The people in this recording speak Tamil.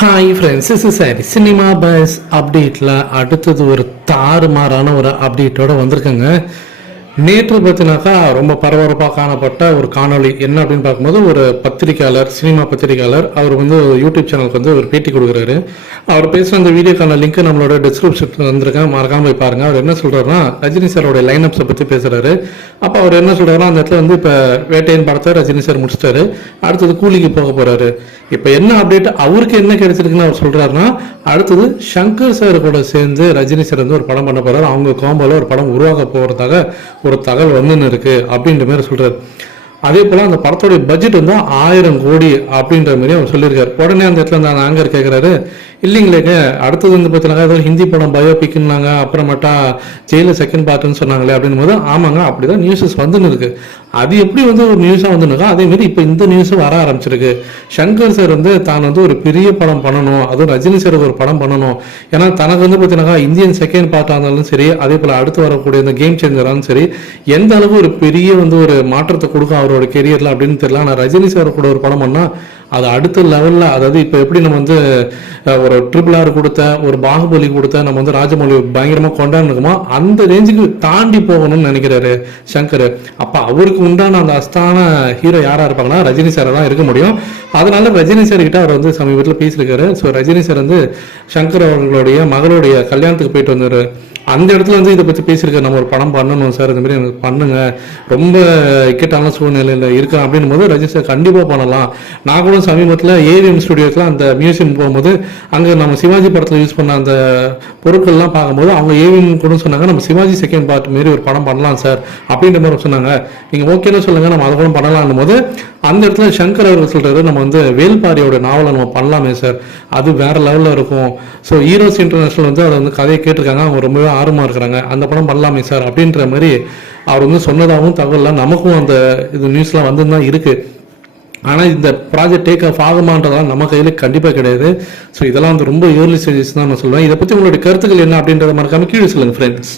ஹாய் ஃப்ரெண்ட்ஸ் இஸ் சாரி சினிமா பஸ் அப்டேட்டில் அடுத்தது ஒரு தாறுமாறான ஒரு அப்டேட்டோட வந்திருக்கேங்க. நேற்று பார்த்தீங்கன்னாக்கா ரொம்ப பரபரப்பாக காணப்பட்ட ஒரு காணொளி. என்ன அப்படின்னு பார்க்கும்போது ஒரு பத்திரிக்கையாளர் சினிமா பத்திரிக்கையாளர் அவர் வந்து யூடியூப் சேனலுக்கு வந்து ஒரு பேட்டி கொடுக்குறாரு. அவர் பேசுகிற அந்த வீடியோக்கான லிங்க் நம்மளோட டிஸ்கிரிப்ஷன் வந்திருக்கேன் மறக்காம போய் பாருங்க. அவர் என்ன சொல்றாருன்னா ரஜினி சாரோட லைனப்ஸை பற்றி பேசுறாரு. அப்போ அவர் என்ன சொல்றாருன்னா அந்த இடத்துல வந்து இப்போ வேட்டையின் படத்தை ரஜினி சார் முடிச்சிட்டாரு. அடுத்தது கூலிக்கு போக போறாரு. இப்போ என்ன அப்டேட் அவருக்கு என்ன கிடைச்சிருக்குன்னு அவர் சொல்றாருன்னா அடுத்தது சங்கர் சார் கூட சேர்ந்து ரஜினி சார் வந்து ஒரு படம் பண்ண போறாரு. அவங்க காம்போல ஒரு படம் உருவாக்க போறதாக ஒரு தகவல் வந்துன்னு இருக்கு அப்படின்ற மாதிரி சொல்றாரு. அதே போல அந்த படத்தோடைய பட்ஜெட் வந்து ஆயிரம் கோடி அப்படின்ற மாதிரி அவர் சொல்லியிருக்காரு. உடனே அந்த இடத்துல அந்த ஆங்கர் கேட்குறாரு இல்லைங்களேங்க அடுத்தது வந்து பார்த்தீங்கன்னா ஏதோ ஹிந்தி படம் பயோபிக்னாங்க அப்புறமேட்டா ஜெயிலில் செகண்ட் பார்ட்டுன்னு சொன்னாங்களே அப்படின்னும் போது ஆமாங்க அப்படிதான் நியூஸஸ் வந்துன்னு இருக்கு. அது எப்படி வந்து ஒரு நியூஸாக வந்துருக்கோ அதே மாதிரி இப்போ இந்த நியூஸும் வர ஆரம்பிச்சிருக்கு. சங்கர் சார் வந்து தான் வந்து ஒரு பெரிய படம் பண்ணணும் அதுவும் ரஜினி சார் ஒரு படம் பண்ணணும். ஏன்னா தனக்கு வந்து பார்த்தீங்கன்னா இந்தியன் செகண்ட் பார்ட்டாக இருந்தாலும் சரி அதே போல் அடுத்து வரக்கூடிய இந்த கேம் சேஞ்சராலும் சரி எந்த அளவு ஒரு பெரிய வந்து ஒரு மாற்றத்தை கொடுக்கும் அவரோட கெரியரில் அப்படின்னு தெரியல. ஆனால் ரஜினி சார் கூட ஒரு படம் பண்ணால் அது அடுத்த லெவலில் அதாவது இப்போ எப்படி நம்ம வந்து ஒரு ட்ரிபிள் ஆர் கொடுத்த ஒரு பாகுபலி கொடுத்த நம்ம வந்து ராஜமௌலி பயங்கரமாக கொண்டாடுனுக்குமோ அந்த ரேஞ்சுக்கு தாண்டி போகணும்னு நினைக்கிறாரு சங்கர். அப்போ அவருக்கு உண்டான அந்த அஸ்தான ஹீரோ யாராக இருப்பாங்கன்னா ரஜினி சாரை தான் இருக்க முடியும். அதனால ரஜினி சார் கிட்ட அவர் வந்து சமீபத்தில் பேசியிருக்காரு. ஸோ ரஜினி சார் வந்து சங்கர் அவர்களுடைய மகளுடைய கல்யாணத்துக்கு போயிட்டு வந்தார். அந்த இடத்துல வந்து இதை பற்றி பேசியிருக்காரு நம்ம ஒரு படம் பண்ணணும் சார் இந்த மாதிரி எனக்கு பண்ணுங்க. ரொம்ப இக்கட்டான சூழ்நிலையில் இருக்கேன் அப்படின்னும் போது ரஜினி சார் கண்டிப்பாக பண்ணலாம். நான் கூட சமீபத்தில் ஏவிஎம் ஸ்டுடியோஸில் அந்த மியூசியம் போகும்போது அங்கே நம்ம சிவாஜி படத்தில் யூஸ் பண்ண அந்த பொருட்கள்லாம் பார்க்கும்போது அவங்க ஏவிஎம் கூட சொன்னாங்க நம்ம சிவாஜி செகண்ட் பார்ட் மாரி ஒரு படம் பண்ணலாம் சார் அப்படின்ற மாதிரி சொன்னாங்க. நீங்கள் ஓகேன்னு சொல்லுங்கள் நம்ம அதை கூட பண்ணலான்னும் போது அந்த இடத்துல சங்கர் அவர்கள் சொல்றாரு நம்ம வந்து வேல்பாரியோட நாவலை நம்ம பண்ணலாமே சார். அது வேறு லெவலில் இருக்கும். ஸோ ஹீரோஸ் இன்டர்நேஷனல் வந்து அதை வந்து கதையை கேட்டிருக்காங்க. அவங்க ரொம்பவே ஆர்வமாக இருக்கிறாங்க. அந்த படம் பண்ணலாமே சார் அப்படின்ற மாதிரி அவர் வந்து சொன்னதாகவும் தகவலாம் நமக்கும் அந்த இது நியூஸ்லாம் வந்து தான் இருக்குது ஆனால் இந்த ப்ராஜெக்ட் டேக் ஆஃப் ஆகுமான்றதெல்லாம் நம்ம கையில் கண்டிப்பாக கிடையாது. ஸோ இதெல்லாம் வந்து ரொம்ப ஏர்லி ஸ்டேஜஸ் தான் நான் சொல்லுவேன் இதை பற்றி உங்களுடைய கருத்துக்கள் என்ன அப்படின்றத மறக்காமல் கீழே சொல்லுங்க ஃப்ரெண்ட்ஸ்